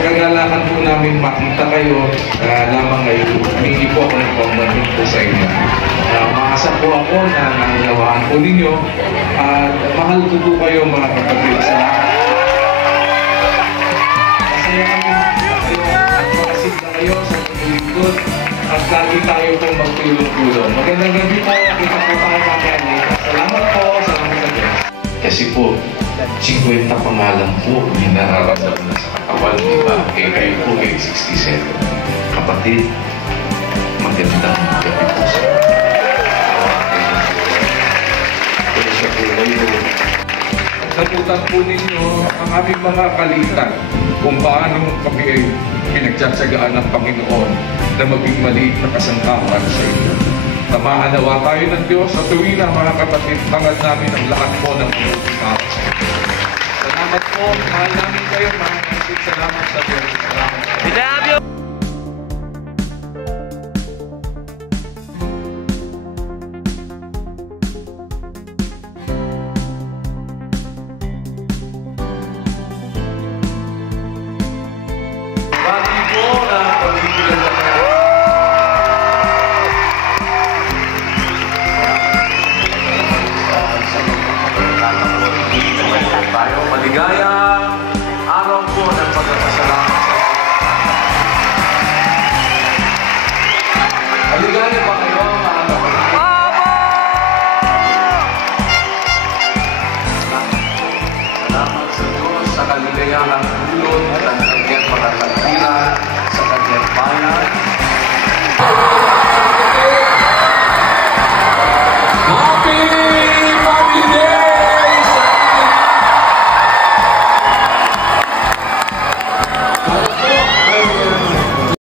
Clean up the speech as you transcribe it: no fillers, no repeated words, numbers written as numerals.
Kagalakan po namin makita kayo lamang ngayon. Hindi po ako nagpapamahit po sa inyo. Maasa po ako na nangyawaan po ninyo at mahal ko po kayo mga kapatid sa lahat. Masaya kami at makasigla kayo sa paglilingkod at lagi tayo pong magtulong-tulong. Magandang gabi po, kita po tayo mamaya. Salamat po, salamat sa Diyos. Kasi po, 50 pangalan po yung nararamdaman na sa katawan, di ba? Eh, kayo po ay 67. Kapatid, magandang gabi po sa kaya siya po kayo. Nabutan po ninyo ang aming mga kalitan kung paano kami ay pinagtsatsagaan ng Panginoon na maging maliit na kasangkapan sa inyo. Tamaan nawa tayo ng Diyos sa tuwina, mga kapatid, hangad namin ang lahat po ng mga salamat po, mahal namin kayo, mga kapatid, salamat sa Diyos. Salamat.